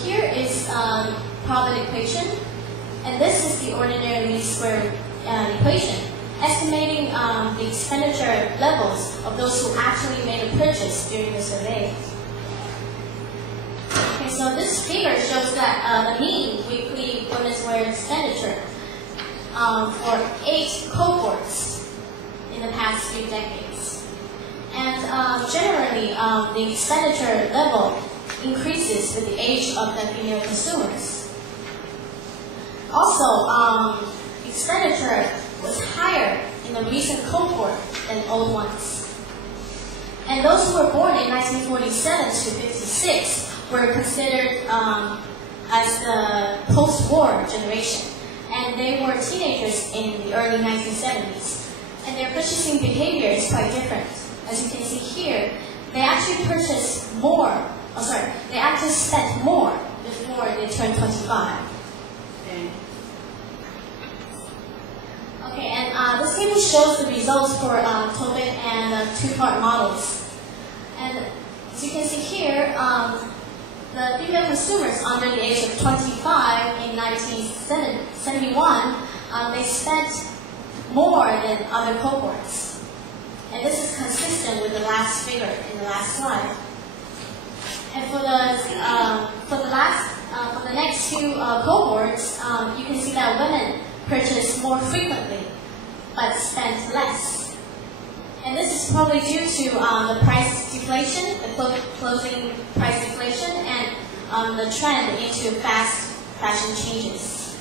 here is profit equation, and this is the ordinary least square equation, estimating the expenditure levels of those who actually made a purchase during the survey. Okay, so this figure shows that the mean weekly women's wear expenditure for 8 cohorts in the past few decades. And generally, the expenditure level increases with the age of the female consumers. Also, expenditure was higher in the recent cohort than old ones. And those who were born in 1947 to 56 were considered as the post-war generation. And they were teenagers in the early 1970s. And their purchasing behavior is quite different. As you can see here, they actually purchased more, they actually spent more before they turned 25. Okay, and this table shows the results for TOEFL and 2-part models. And as you can see here, the female consumers under the age of 25 in 1971, they spent more than other cohorts. And this is consistent with the last figure in the last slide. And for the next two cohorts, you can see that women purchase more frequently, but spend less. And this is probably due to the price deflation, the closing price deflation, and the trend into fast fashion changes.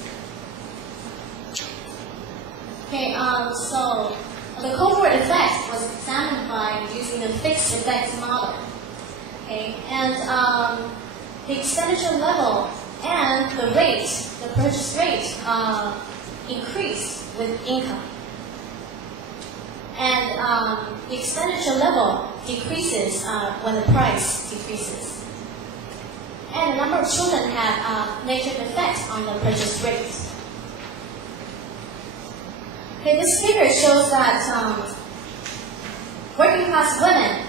Okay, so the cohort effect was examined by using the fixed effect model. Okay, and the expenditure level and the rate, the purchase rate, increase with income. And the expenditure level decreases when the price decreases. And the number of children have a negative effect on the purchase rate. Okay, this figure shows that working class women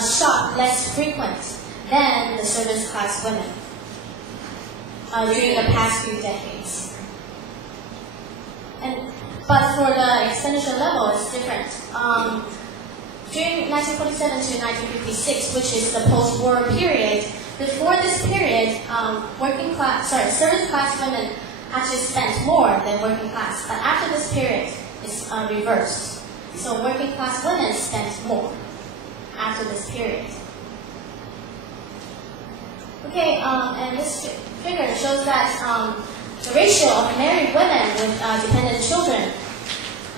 shop less frequent than the service class women during the past few decades. But for the expenditure level, it's different. During 1947 to 1956, which is the post-war period, before this period, service class women actually spent more than working class. But after this period, it's reversed. So working class women spent more after this period. Okay, and this figure shows that the ratio of married women with dependent children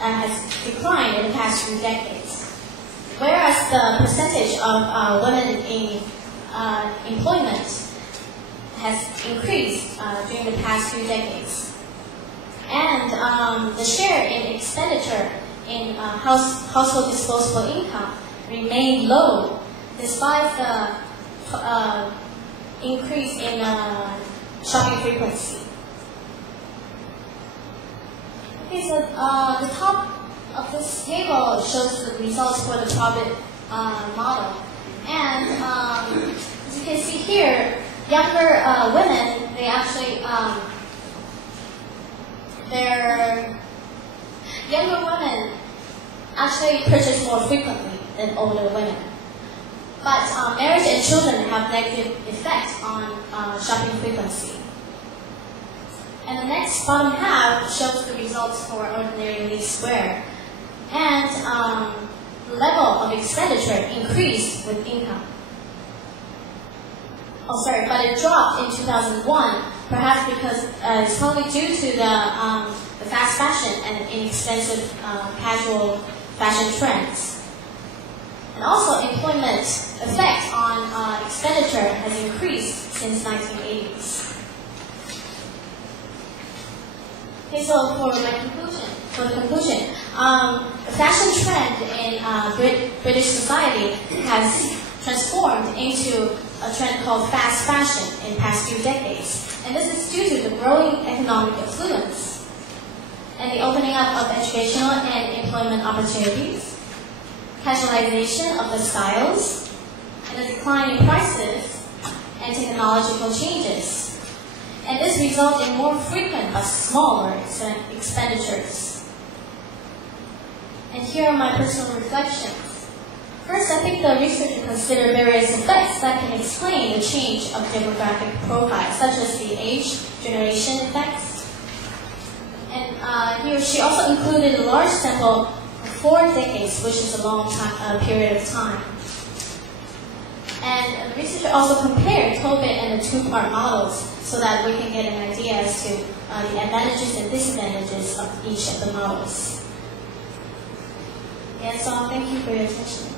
has declined in the past few decades, whereas the percentage of women in employment has increased during the past few decades. And the share in expenditure in household disposable income remained low despite the increase in shopping frequency. Okay, so the top of this table shows the results for the profit model. And as you can see here, younger women, they actually, younger women actually purchase more frequently than older women. But marriage and children have negative effect on shopping frequency. And the next bottom half shows the results for ordinary least square. And the level of expenditure increased with income. But it dropped in 2001, perhaps because it's probably due to the fast fashion and inexpensive casual fashion trends. And also employment effect on expenditure has increased since 1980s. Okay, so for the conclusion, the fashion trend in British society has transformed into a trend called fast fashion in the past few decades. And this is due to the growing economic affluence and the opening up of educational and employment opportunities, casualization of the styles, and the decline in prices, and technological changes. And this results in more frequent but smaller expenditures. And here are my personal reflections. First, I think the researcher considered various effects that can explain the change of demographic profiles, such as the age, generation effects. And he or she also included a large sample of 4 decades, which is a long period of time. And the researcher also compared COVID and the 2-part models so that we can get an idea as to the advantages and disadvantages of each of the models. And so thank you for your attention.